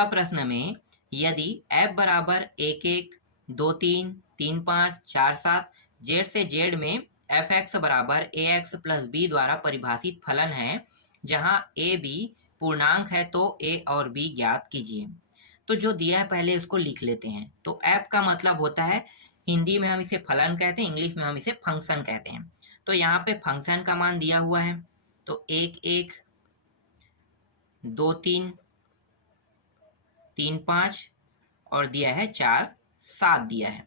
चौथा प्रश्न में यदि f बराबर 1 1 2 3 3 5 4 7 जेड से जेड में एफ एक्स बराबर ए एक्स प्लस बी द्वारा परिभाषित फलन है जहां ए बी पूर्णांक है तो ए और बी ज्ञात कीजिए। तो जो दिया है पहले इसको लिख लेते हैं। तो एफ का मतलब होता है, हिंदी में हम इसे फलन कहते हैं, इंग्लिश में हम इसे फंक्शन कहते हैं। तो यहाँ पे फंक्शन का मान दिया हुआ है, तो 1 1 2 3 3 5 और दिया है 4 7 दिया है।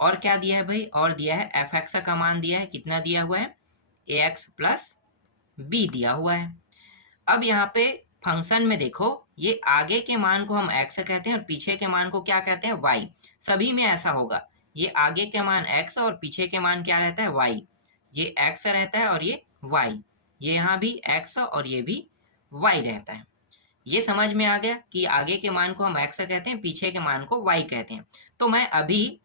और क्या दिया है भाई, और दिया है एफ एक्स का मान दिया है, कितना दिया हुआ है, ए एक्स प्लस बी दिया हुआ है। अब यहाँ पे फंक्शन में देखो, ये आगे के मान को हम x कहते हैं और पीछे के मान को क्या कहते हैं, y। सभी में ऐसा होगा, ये आगे के मान x और पीछे के मान क्या रहता है, y। ये x रहता है और ये y, ये यहाँ भी x और ये भी y रहता है। ये समझ में आ गया कि आगे के मान को हम x कहते हैं, पीछे के मान को y कहते हैं। तो मैं अभी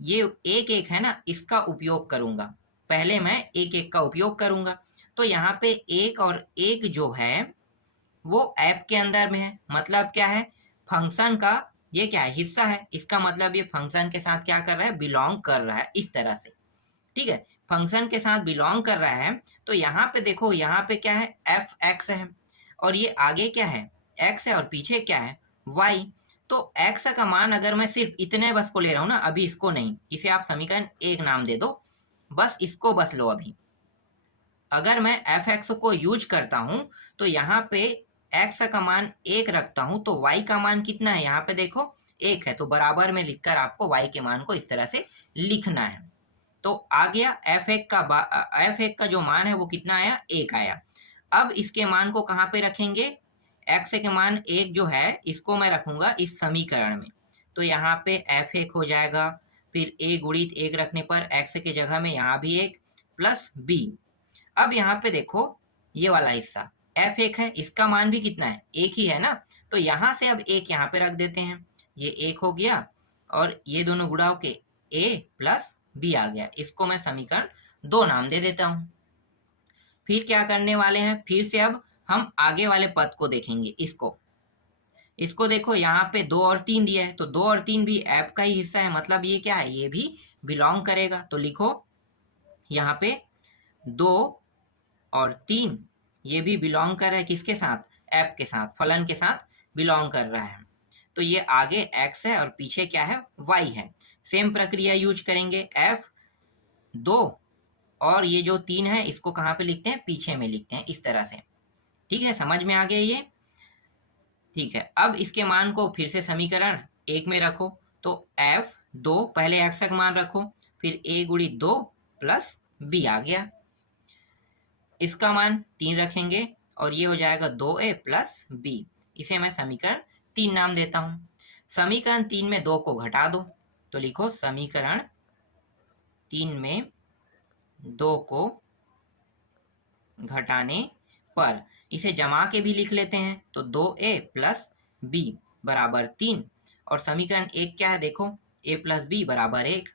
ये 1 1 है ना, इसका उपयोग करूंगा। पहले मैं 1 1 का उपयोग करूंगा। तो यहाँ पे 1 और 1 जो है वो ऐप के अंदर में है, मतलब क्या है, फंक्शन का ये क्या है, हिस्सा है। इसका मतलब ये फंक्शन के साथ क्या कर रहा है, बिलोंग कर रहा है, इस तरह से। ठीक है, फंक्शन के साथ बिलोंग कर रहा है। तो यहाँ पे देखो, यहाँ पे क्या है, एफ एक्स है और ये आगे क्या है, एक्स है और पीछे क्या है, वाई। तो एक्स का मान अगर मैं सिर्फ इतने बस को ले रहा हूँ ना, अभी इसको नहीं, इसे आप समीकरण 1 नाम दे दो, बस इसको बस लो अभी। अगर मैं एफ एक्स को यूज करता हूं तो यहाँ पे एक्स का मान 1 रखता हूं तो वाई का मान कितना है, यहाँ पे देखो 1 है, तो बराबर में लिखकर आपको वाई के मान को इस तरह से लिखना है। तो आ गया एफ एक का जो मान है वो कितना आया, 1 आया। अब इसके मान को कहाँ पे रखेंगे, एक्स के मान 1 जो है इसको मैं रखूंगा इस समीकरण में। तो यहाँ पे एफ एक हो जाएगा, फिर ए गुणित 1 रखने पर एक्स के जगह में यहाँ भी 1 प्लस बी। अब यहाँ पे देखो ये वाला हिस्सा एफ एक है, इसका मान भी कितना है, 1 ही है ना। तो यहाँ से अब 1 यहाँ पे रख देते हैं, ये 1 हो गया और ये दोनों गुणा के a प्लस बी आ गया। इसको मैं समीकरण 2 नाम दे देता हूँ। फिर क्या करने वाले हैं, फिर से अब हम आगे वाले पद को देखेंगे। इसको देखो, यहाँ पे 2 और 3 दिया है, तो 2 और 3 भी ऐप का ही हिस्सा है, मतलब ये क्या है, ये भी बिलोंग करेगा। तो लिखो यहाँ पे 2 और 3 ये भी बिलोंग कर रहा है, किसके साथ, ऐप के साथ, फलन के साथ बिलोंग कर रहा है। तो ये आगे x है और पीछे क्या है, y है। सेम प्रक्रिया यूज करेंगे, f 2 और ये जो 3 है इसको कहाँ पे लिखते हैं, पीछे में लिखते हैं, इस तरह से। ठीक है, समझ में आ गया ये। ठीक है, अब इसके मान को फिर से समीकरण 1 में रखो। तो f2 पहले x का मान रखो, फिर a गुणित 2 प्लस b आ गया। इसका मान 3 रखेंगे और ये हो जाएगा 2a प्लस b। इसे मैं समीकरण 3 नाम देता हूं। समीकरण 3 में 2 को घटा दो, तो लिखो समीकरण 3 में 2 को घटाने पर, इसे जमा के भी लिख लेते हैं, तो 2a प्लस b बराबर 3। और समीकरण 1 क्या है, देखो a प्लस b बराबर 1,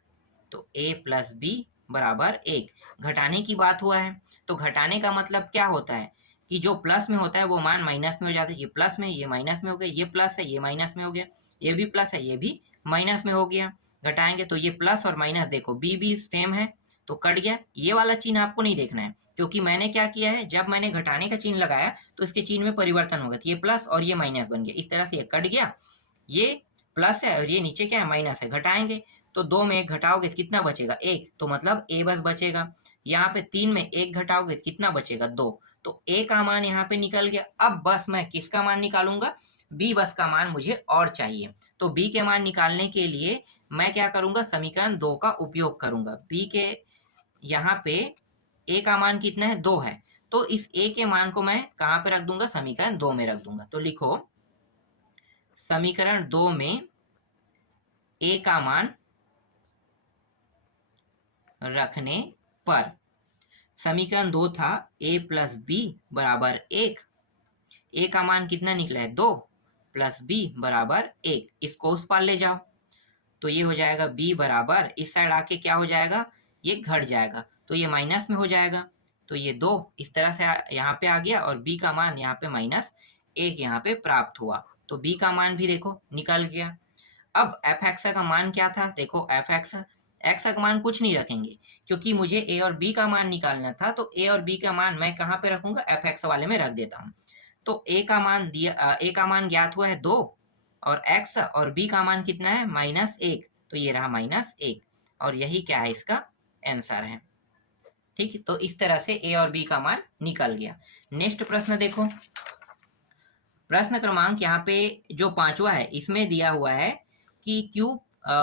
तो a प्लस b बराबर 1। घटाने की बात हुआ है, तो घटाने का मतलब क्या होता है कि जो प्लस में होता है वो मान माइनस में हो जाता है। ये प्लस में, ये माइनस में हो गया, ये प्लस है, ये माइनस में हो गया, ये भी प्लस है, ये भी माइनस में हो गया। घटाएंगे तो ये प्लस और माइनस देखो बी भी सेम है, तो कट गया। ये वाला चिन्ह आपको नहीं देखना है, क्योंकि मैंने क्या किया है, जब मैंने घटाने का चिन्ह लगाया तो इसके चिन्ह में परिवर्तन हो गया, तो ये प्लस और ये माइनस बन गया, इस तरह से ये कट गया। ये प्लस है और ये नीचे क्या है, माइनस है। घटाएंगे तो 2 में 1 घटाओगे तो कितना बचेगा, 1, तो मतलब a बस बचेगा। यहाँ पे 3 में 1 घटाओगे तो कितना बचेगा, 2, तो a का मान यहाँ पे निकल गया। अब बस मैं किसका मान निकालूंगा, b बस का मान मुझे और चाहिए। तो b के मान निकालने के लिए मैं क्या करूंगा, समीकरण 2 का उपयोग करूंगा। b के यहाँ पे a का मान कितना है, 2 है, तो इस a के मान को मैं कहाँ पे रख दूंगा, समीकरण 2 में रख दूंगा। तो लिखो समीकरण 2 में a का मान रखने पर, समीकरण 2 था a प्लस बी बराबर 1, a का मान कितना निकला है, 2 प्लस b बराबर 1। इसको उस पार ले जाओ तो ये हो जाएगा b बराबर, इस साइड आके क्या हो जाएगा, ये घट जाएगा, तो ये माइनस में हो जाएगा। तो ये 2 इस तरह से यहाँ पे आ गया और b का मान यहाँ पे -1 यहाँ पे प्राप्त हुआ। तो बी का मान भी देखो निकल गया। अब एफ एक्स का मान क्या था, देखो एफ एक्स का मान कुछ नहीं रखेंगे क्योंकि मुझे ए और बी का मान निकालना था, तो ए और बी का मान मैं कहाँ पे रखूंगा, एफ एक्स वाले में रख देता हूँ। तो ए का मान दिया, ए का मान ज्ञात हुआ है 2 और एक्स, और बी का मान कितना है -1, तो ये रहा -1 और यही क्या है इसका आंसर है। ठीक है, तो इस तरह से ए और बी का मान निकल गया। नेक्स्ट प्रश्न देखो, प्रश्न क्रमांक यहाँ पे जो 5वां है इसमें दिया हुआ है कि Q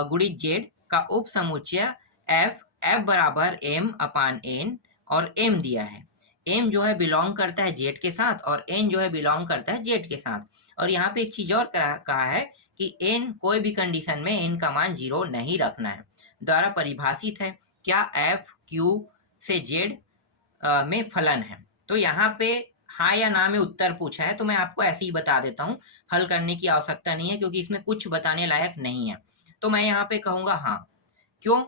गुणित Z का उप समुच्चय F बराबर M/N और M दिया है। M जो है बिलोंग करता है Z के साथ और N जो है बिलोंग करता है Z के साथ। और यहाँ पे एक चीज और कहा है कि N कोई भी कंडीशन में N का मान 0 नहीं रखना है, द्वारा परिभाषित है। क्या F Q से Z में फलन है? तो यहाँ पे हाँ या ना में उत्तर पूछा है, तो मैं आपको ऐसे ही बता देता हूँ, हल करने की आवश्यकता नहीं है क्योंकि इसमें कुछ बताने लायक नहीं है। तो मैं यहाँ पे कहूँगा हाँ। क्यों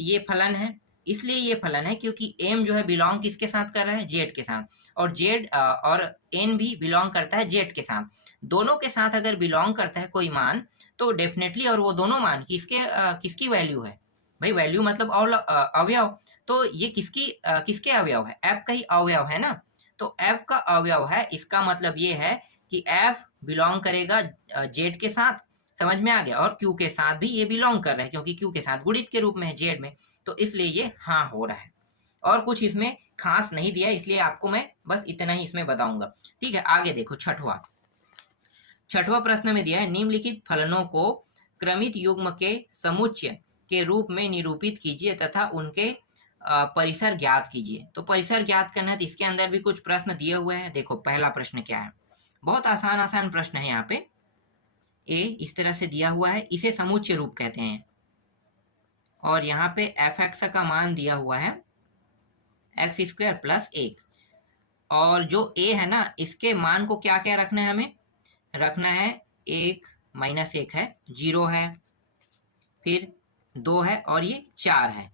ये फलन है? इसलिए ये फलन है क्योंकि m जो है बिलोंग किसके साथ कर रहा है, z के साथ, और z और n भी बिलोंग करता है z के साथ। दोनों के साथ अगर बिलोंग करता है कोई मान तो डेफिनेटली, और वो दोनों मान किसकी वैल्यू है भाई, वैल्यू मतलब अवयव, तो ये किसके अवयव है, f का ही अवयव है ना। तो f का अवयव है, इसका मतलब ये है कि f बिलोंग करेगा z के साथ, समझ में आ गया, और q के साथ भी ये बिलोंग कर रहा है क्योंकि q के साथ गुणित के रूप में है z में, तो इसलिए ये हाँ हो रहा है। और कुछ इसमें खास नहीं दिया, इसलिए आपको मैं बस इतना ही इसमें बताऊंगा। ठीक है, आगे देखो छठवां प्रश्न में दिया है, निम्नलिखित फलनों को क्रमित युग्म के समुच्चय के रूप में निरूपित कीजिए तथा उनके परिसर ज्ञात कीजिए। तो परिसर ज्ञात करना है, तो इसके अंदर भी कुछ प्रश्न दिए हुए हैं। देखो पहला प्रश्न क्या है, बहुत आसान प्रश्न है। यहाँ पे ए इस तरह से दिया हुआ है, इसे समुच्चय रूप कहते हैं, और यहाँ पे एफ एक्स का मान दिया हुआ है x² + 1, और जो a है ना, इसके मान को क्या क्या रखना है, हमें रखना है 1 -1 है, 0 है, फिर 2 है और ये 4 है,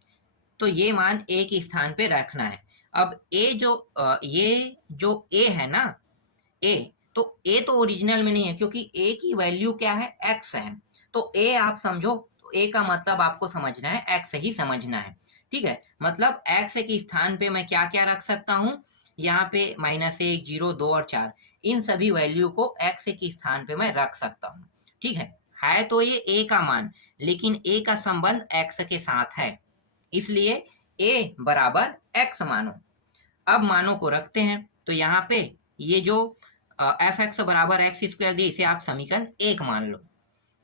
तो ये मान a के स्थान पे रखना है। अब ये जो a है ना, a, तो a तो ओरिजिनल में नहीं है क्योंकि a की वैल्यू क्या है, x है, तो a आप समझो, तो a का मतलब आपको समझना है x ही समझना है। ठीक है, मतलब x के स्थान पे मैं क्या क्या रख सकता हूँ, यहाँ पे -1, 0, 2 और 4, इन सभी वैल्यू को x के स्थान पे मैं रख सकता हूँ। ठीक है तो ये a का मान, लेकिन a का संबंध x के साथ है, इसलिए a बराबर x मानो। अब मानों को रखते हैं, तो यहाँ पे ये जो एफ एक्स बराबर x² दिए, इसे आप समीकरण 1 मान लो।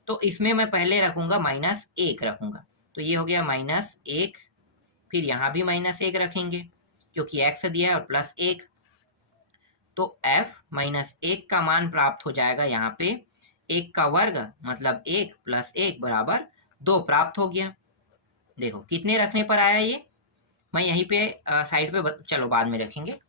तो इसमें मैं पहले रखूंगा -1 रखूंगा, तो ये हो गया -1, फिर यहाँ भी -1 रखेंगे क्योंकि x दिया है और +1, तो f -1 का मान प्राप्त हो जाएगा। यहाँ पे 1 का वर्ग मतलब 1 + 1 बराबर 2 प्राप्त हो गया। देखो कितने रखने पर आया ये, मैं यहीं पे साइड पे चलो बाद में रखेंगे।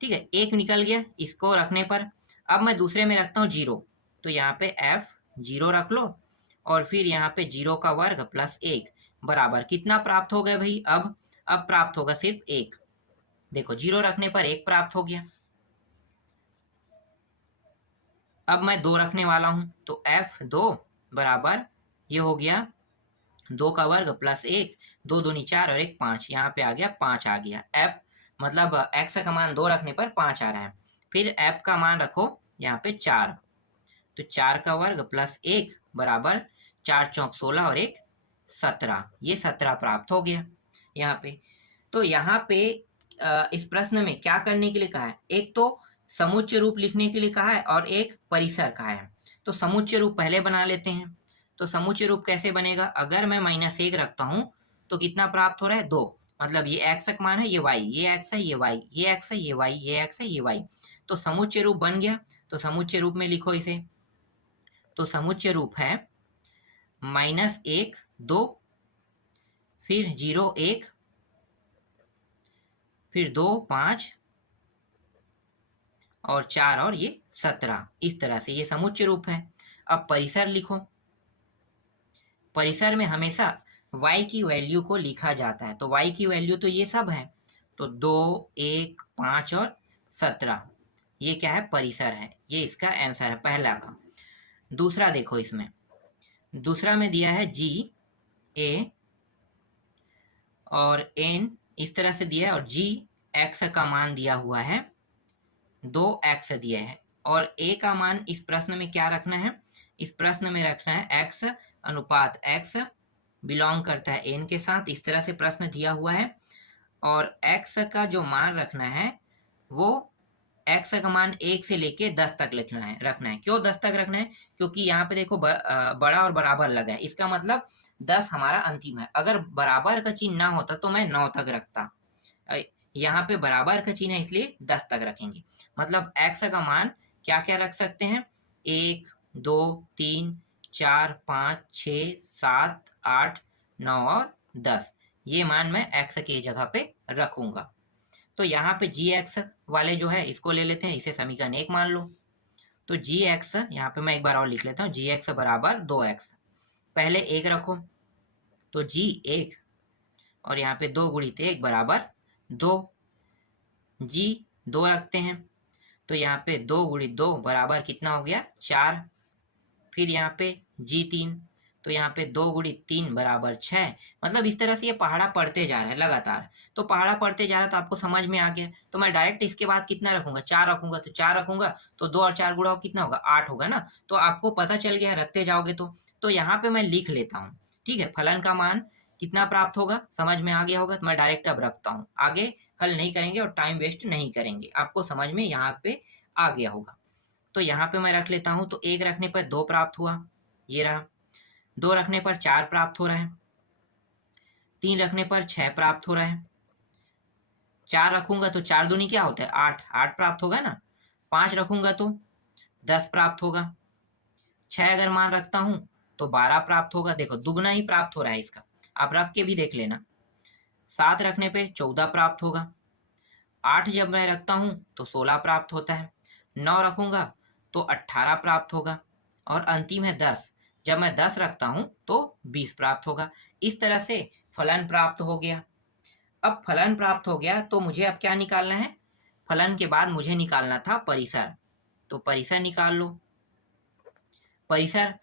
ठीक है, 1 निकल गया इसको रखने पर। अब मैं दूसरे में रखता हूँ 0, तो यहाँ पे f 0 रख लो, और फिर यहाँ पे 0 का वर्ग +1 बराबर कितना प्राप्त हो गया भाई, अब प्राप्त होगा सिर्फ 1। देखो 0 रखने पर 1 प्राप्त हो गया। अब मैं 2 रखने वाला हूँ, तो f2 बराबर ये हो गया 2 का वर्ग +1, 2 दूनी 4 और 1 5, यहाँ पे आ गया 5 आ गया। f मतलब x का मान 2 रखने पर 5 आ रहा है। फिर f का मान रखो यहाँ पे 4, तो 4 का वर्ग +1 बराबर 4 चौक 16 और 1 17, ये 17 प्राप्त हो गया यहाँ पे। तो यहाँ पे इस प्रश्न में क्या करने के लिए कहा है, एक तो समुच्चय रूप लिखने के लिए कहा है और एक परिसर कहा है। तो समुच्चय रूप पहले बना लेते हैं। तो समुच्चय रूप कैसे बनेगा, अगर मैं -1 रखता हूँ तो कितना प्राप्त हो रहा है, 2, मतलब ये x का मान है, ये y, ये x है, ये y, ये x है, ये y, ये x है, ये y, तो समुच्चय रूप बन गया। तो समुच्चय रूप में लिखो इसे, तो समुच्चय रूप है -1 2, फिर 0 1, फिर 2 5 और 4 और ये 17, इस तरह से ये समुच्चय रूप है। अब परिसर लिखो, परिसर में हमेशा y की वैल्यू को लिखा जाता है, तो y की वैल्यू तो ये सब है, तो 2 1 5 और 17, ये क्या है, परिसर है, ये इसका आंसर है पहला का। दूसरा देखो, इसमें दूसरा में दिया है जी ए और एन इस तरह से दिया है, और जी एक्स का मान दिया हुआ है 2x दिया है, और ए का मान इस प्रश्न में क्या रखना है, इस प्रश्न में रखना है x अनुपात x बिलोंग करता है n के साथ, इस तरह से प्रश्न दिया हुआ है। और x का जो मान रखना है वो x का मान 1 से लेके 10 तक रखना है। क्यों 10 तक रखना है? क्योंकि यहाँ पे देखो बड़ा और बराबर लगा है, इसका मतलब 10 हमारा अंतिम है। अगर बराबर का चिन्ह ना होता तो मैं 9 तक रखता, यहाँ पे बराबर का चिन्ह है इसलिए 10 तक रखेंगे। मतलब x का मान क्या क्या रख सकते हैं, 1 2 3 4 5 6 7 8 9 और 10, ये मान मैं x की जगह पे रखूंगा। तो यहाँ पे जी एक्स वाले जो है इसको ले लेते हैं, इसे समीकरण 1 मान लो। तो जी एक्स यहाँ पे मैं एक बार और लिख लेता हूँ, जी एक्स बराबर 2x, पहले 1 रखो तो जी 1 और यहाँ पे 2 गुणित 1 बराबर 2, जी 2 रखते हैं तो यहाँ पे 2 गुणित 2 बराबर कितना हो गया 4। फिर यहाँ पे जी 3 तो यहाँ पे 2 गुणित 3 बराबर 6। मतलब इस तरह से ये पहाड़ा पढ़ते जा रहा है लगातार, तो पहाड़ा पढ़ते जा रहा है तो आपको समझ में आ गया। तो मैं डायरेक्ट इसके बाद कितना रखूंगा, 4 रखूंगा, तो 4 रखूंगा तो 2 और 4 गुणा कितना होगा 8 होगा ना। तो आपको पता चल गया, रखते जाओगे तो यहाँ पे मैं लिख लेता हूँ, ठीक है। फलन का मान कितना प्राप्त होगा समझ में आ गया होगा, तो मैं डायरेक्ट अब रखता हूँ, आगे हल नहीं करेंगे और टाइम वेस्ट नहीं करेंगे, आपको समझ में यहाँ पे आ गया होगा। तो यहाँ पे मैं रख लेता हूँ, तो 1 रखने पर 2 प्राप्त हुआ, ये रहा। 2 रखने पर 4 प्राप्त हो रहा है, 3 रखने पर 6 प्राप्त हो रहा है, 4 रखूंगा तो 4 दूनी क्या होता है 8, 8 प्राप्त होगा ना। 5 रखूंगा तो 10 प्राप्त होगा, 6 अगर मान रखता हूं तो 12 प्राप्त होगा, देखो दुगना ही प्राप्त हो रहा है इसका, आप रख के भी देख लेना। 7 रखने पे 14 प्राप्त होगा, 8 जब मैं रखता हूं तो 16 प्राप्त होता है, 9 रखूंगा तो 18 प्राप्त होगा, और अंतिम है 10, जब मैं 10 रखता हूं तो 20 प्राप्त होगा। इस तरह से फलन प्राप्त हो गया। अब फलन प्राप्त हो गया तो मुझे अब क्या निकालना है, फलन के बाद मुझे निकालना था परिसर, तो परिसर निकाल लो। परिसर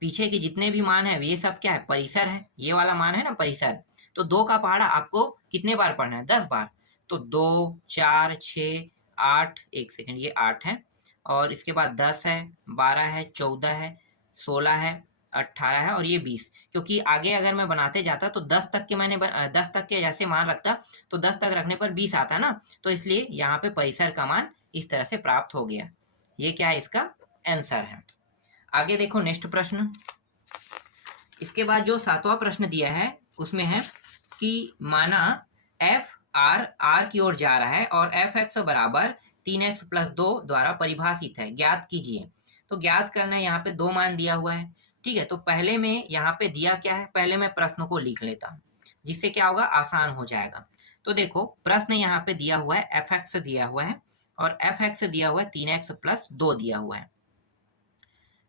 पीछे के जितने भी मान है ये सब क्या है परिसर है, ये वाला मान है ना परिसर। तो 2 का पहाड़ा आपको कितने बार पढ़ना है 10 बार, तो 2 4 6 8, एक सेकंड, ये 8 है, और इसके बाद 10 है, 12 है, 14 है, 16 है, 18 है और ये 20। क्योंकि आगे अगर मैं बनाते जाता तो 10 तक के 10 तक के जैसे मान रखता तो 10 तक रखने पर 20 आता ना, तो इसलिए यहाँ पे परिसर का मान इस तरह से प्राप्त हो गया। ये क्या है इसका आंसर है। आगे देखो नेक्स्ट प्रश्न। इसके बाद जो 7वां प्रश्न दिया है उसमें है कि माना एफ आर की ओर जा रहा है और एफ एक्स बराबर 3x + 2 द्वारा परिभाषित है, ज्ञात कीजिए। तो ज्ञात करना है, यहाँ पे 2 मान दिया हुआ है, ठीक है। तो पहले में यहाँ पे दिया क्या है, पहले मैं प्रश्न को लिख लेता हूँ जिससे क्या होगा आसान हो जाएगा। तो देखो प्रश्न यहाँ पे दिया हुआ है एफ एक्स दिया हुआ है और एफ एक्स दिया हुआ है 3x + 2 दिया हुआ है,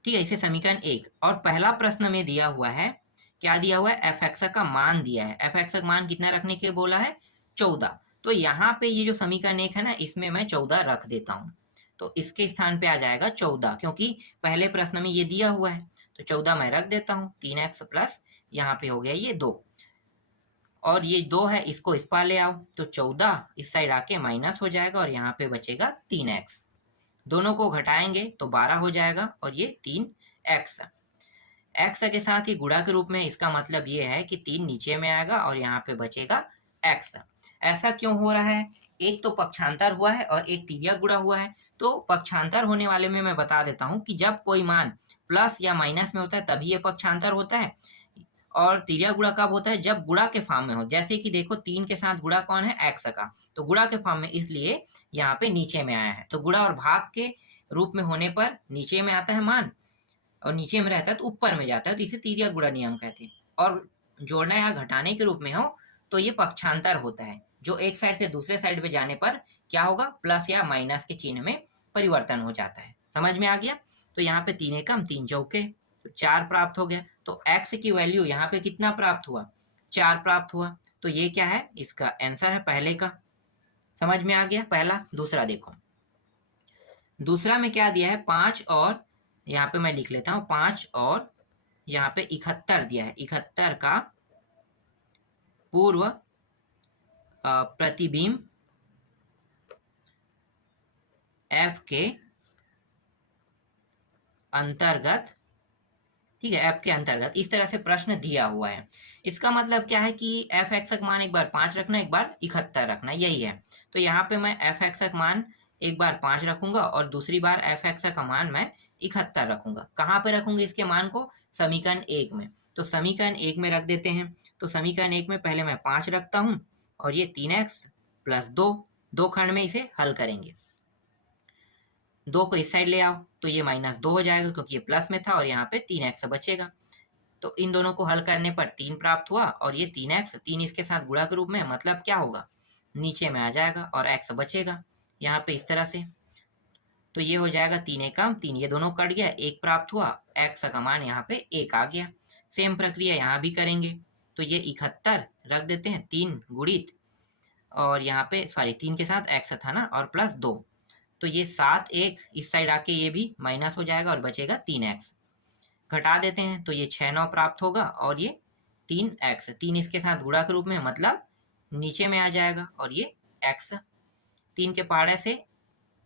ठीक है। इसे समीकरण 1, और पहला प्रश्न में दिया हुआ है क्या दिया हुआ है एफ एक्स का मान दिया है, एफ एक्स का मान कितना रखने के बोला है 14। तो यहाँ पे ये जो समीकरण 1 है ना इसमें मैं 14 रख देता हूँ, तो इसके स्थान पे आ जाएगा 14, क्योंकि पहले प्रश्न में ये दिया हुआ है तो 14 मैं रख देता हूँ। 3x प्लस यहाँ पे हो गया ये 2, और ये 2 है इसको इस पार ले आओ तो 14 इस साइड आके माइनस हो जाएगा और यहाँ पे बचेगा 3x, दोनों को घटाएंगे तो 12 हो जाएगा और ये 3x। x के साथ ही गुणा के रूप में, इसका मतलब ये है कि 3 नीचे में आएगा और यहाँ पे बचेगा x। ऐसा क्यों हो रहा है, एक तो पक्षांतर हुआ है और एक तिर्यक गुणा हुआ है। तो पक्षांतर होने वाले में मैं बता देता हूँ कि जब कोई मान प्लस या माइनस में होता है तभी ये पक्षांतर होता है, और तिर्यक गुणा कब होता है जब गुणा के फॉर्म में हो। जैसे कि देखो 3 के साथ गुणा कौन है x का, तो गुणा के फॉर्म में इसलिए यहाँ पे नीचे में आया है। तो गुणा और भाग के रूप में होने पर नीचे में आता है मान, और नीचे में रहता है तो ऊपर में जाता है, तो इसे तिर्यक गुणा नियम कहते हैं। और जोड़ना या घटाने के रूप में हो तो ये पक्षांतर होता है, जो एक साइड से दूसरे साइड पे जाने पर क्या होगा प्लस या माइनस के चिन्ह में परिवर्तन हो जाता है। समझ में आ गया। तो यहाँ पे 3 एकम 3 चौके तो 4 प्राप्त हो गया। तो x की वैल्यू यहाँ पे कितना प्राप्त हुआ 4 प्राप्त हुआ। तो ये क्या है इसका आंसर है पहले का। समझ में आ गया पहला। दूसरा देखो, दूसरा में क्या दिया है 5 और यहाँ पे मैं लिख लेता हूँ 5 और यहाँ पे 71 दिया है। 71 का पूर्व प्रतिबिंब f के अंतर्गत, ठीक है, f के अंतर्गत इस तरह से प्रश्न दिया हुआ है। इसका मतलब क्या है कि एफ एक्स का मान एक बार 5 रखना, एक बार 71 रखना, यही है। तो यहाँ पे मैं एफ एक्स का मान एक बार 5 रखूंगा और दूसरी बार एफ एक्स का मान मैं 71 रखूंगा। कहाँ पे रखूंगी इसके मान को? समीकरण 1 में। तो समीकरण 1 में रख देते हैं। तो समीकरण 1 में पहले मैं 5 रखता हूँ और ये 3x प्लस 2 खंड में इसे हल करेंगे। 2 को इस साइड ले आओ तो ये -2 हो जाएगा क्योंकि ये प्लस में था और यहाँ पे 3x बचेगा। तो इन दोनों को हल करने पर 3 प्राप्त हुआ और ये 3x 3 इसके साथ गुणा के रूप में, मतलब क्या होगा, नीचे में आ जाएगा और x बचेगा यहाँ पे इस तरह से। तो ये हो जाएगा 3 एकम 3, ये दोनों कट गया, 1 प्राप्त हुआ, x का मान यहाँ पे 1 आ गया। सेम प्रक्रिया यहाँ भी करेंगे। तो ये 71 रख देते हैं 3 गुणित और यहाँ पे सॉरी 3 के साथ x था ना और प्लस 2, तो ये 7 1 इस साइड आके ये भी माइनस हो जाएगा और बचेगा 3x। घटा देते हैं तो ये 6 9 प्राप्त होगा और ये 3x 3 इसके साथ गुणा के रूप में, मतलब नीचे में आ जाएगा और ये x 3 के पहाड़े से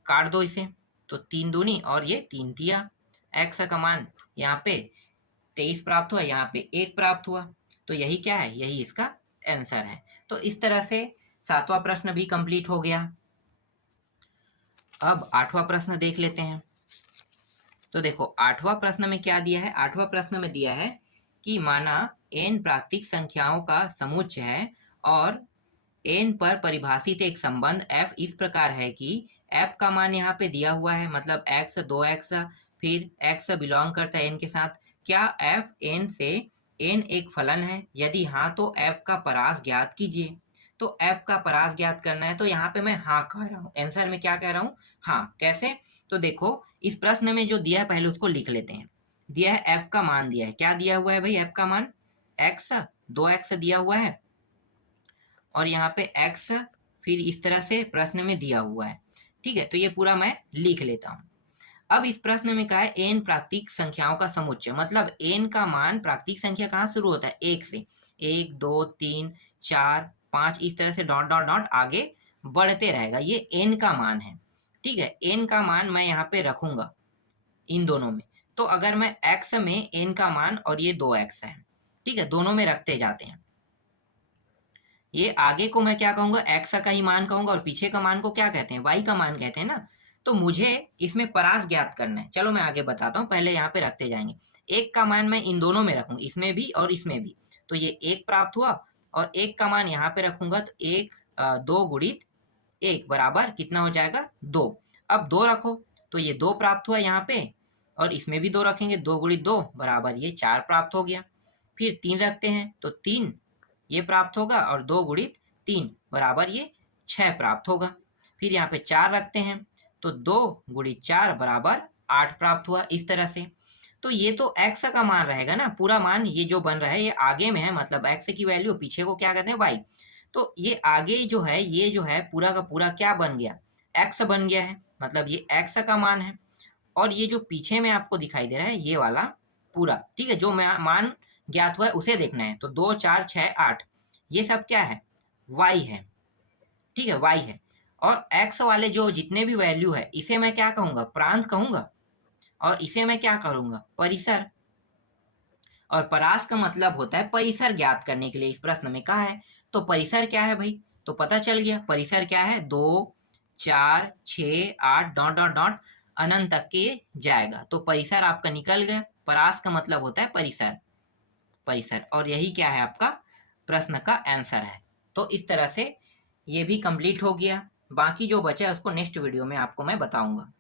काट दो इसे, तो 3 दूनी और ये 3 दिया। x का मान यहाँ पे 23 प्राप्त हुआ, यहाँ पे 1 प्राप्त हुआ। तो यही क्या है, यही इसका आंसर है। तो इस तरह से 7वां प्रश्न भी कंप्लीट हो गया। अब 8वां प्रश्न देख लेते हैं। तो देखो 8वां प्रश्न में क्या दिया है। 8वां प्रश्न में दिया है कि माना n प्राकृतिक संख्याओं का समुच्चय है और n पर परिभाषित एक संबंध f इस प्रकार है कि f का मान यहाँ पे दिया हुआ है, मतलब x 2x, फिर x बिलोंग करता है n के साथ। क्या f n से n एक फलन है? यदि हाँ तो f का परास ज्ञात कीजिए। तो f का परास ज्ञात करना है तो यहाँ पे मैं हाँ कह रहा हूँ, आंसर में क्या कह रहा हूँ, हाँ। कैसे? तो देखो इस प्रश्न में जो दिया है पहले उसको लिख लेते हैं। दिया है f का मान दिया है, क्या दिया हुआ है भाई, f का मान x 2x दिया हुआ है और यहाँ पे x फिर इस तरह से प्रश्न में दिया हुआ है, ठीक है। तो ये पूरा मैं लिख लेता हूँ। अब इस प्रश्न में कहा है n प्राकृतिक संख्याओं का समुच्चय, मतलब n का मान प्राकृतिक संख्या कहाँ शुरू होता है, 1 से। 1 2 3 4 5 इस तरह से डॉट डॉट डॉट आगे बढ़ते रहेगा, ये n का मान है, ठीक है। n का मान मैं यहाँ पे रखूंगा इन दोनों में। तो अगर मैं x में n का मान और ये 2x है, ठीक है, दोनों में रखते जाते हैं। ये आगे को मैं क्या कहूंगा, x का ही मान कहूंगा और पीछे का मान को क्या कहते हैं, y का मान कहते हैं ना। तो मुझे इसमें परास ज्ञात करना है। चलो मैं आगे बताता हूँ, पहले यहाँ पे रखते जाएंगे। 1 का मान मैं इन दोनों में रखूंगा, इसमें भी और इसमें भी। तो ये 1 प्राप्त हुआ और 1 का मान यहाँ पे रखूंगा तो 1 2 गुणित 1 बराबर कितना हो जाएगा, 2। अब 2 रखो तो ये 2 प्राप्त हुआ यहाँ पे और इसमें भी 2 रखेंगे, 2 गुणित 2 बराबर ये 4 प्राप्त हो गया। फिर 3 रखते हैं तो 3 ये प्राप्त होगा और 2 गुणित 3 बराबर ये 6 प्राप्त होगा। फिर यहाँ पे 4 रखते हैं तो 2 गुणित 4 बराबर 8 प्राप्त हुआ, इस तरह से। तो ये तो x का मान रहेगा ना, पूरा मान ये जो बन रहा है ये आगे में है, मतलब x की वैल्यू, पीछे को क्या कहते हैं, y। तो ये आगे जो है, ये जो है पूरा का पूरा क्या बन गया, x बन गया है, मतलब ये x का मान है। और ये जो पीछे में आपको दिखाई दे रहा है ये वाला पूरा, ठीक है, जो मान ज्ञात हुआ है उसे देखना है। तो 2 4 6 8 ये सब क्या है, y है, ठीक है, y है। और x वाले जो जितने भी वैल्यू है इसे मैं क्या कहूंगा, प्रांत कहूंगा, और इसे मैं क्या करूंगा, परिसर। और परास का मतलब होता है परिसर ज्ञात करने के लिए, इस प्रश्न में कहा है। तो परिसर क्या है भाई, तो पता चल गया परिसर क्या है, 2 4 6 8 डॉट डॉट डॉट अनंत तक के जाएगा। तो परिसर आपका निकल गया। परास का मतलब होता है परिसर, परिसर। और यही क्या है, आपका प्रश्न का आंसर है। तो इस तरह से ये भी कंप्लीट हो गया। बाकी जो बचा है उसको नेक्स्ट वीडियो में आपको मैं बताऊंगा।